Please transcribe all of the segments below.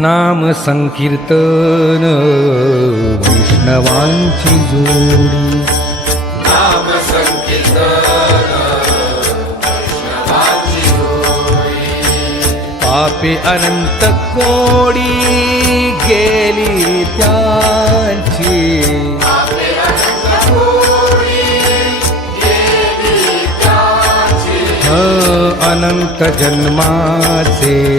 नाम संकीर्तन वैष्णवांची जोडी. नाम संकीर्तन वैष्णवाची पापे अनंत कोडी गेली त्यांची. ह, अनंत जन्माचे.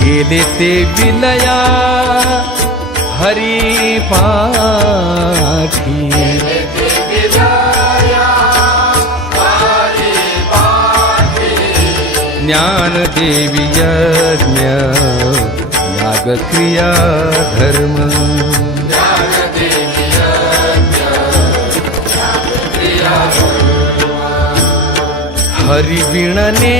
गेले ते विलया हरी पाठी ज्ञानदेवी यज्ञ याग क्रिया धर्म ज्ञानदेवी यज्ञ क्रिया ಹರಿವಿಣನೇ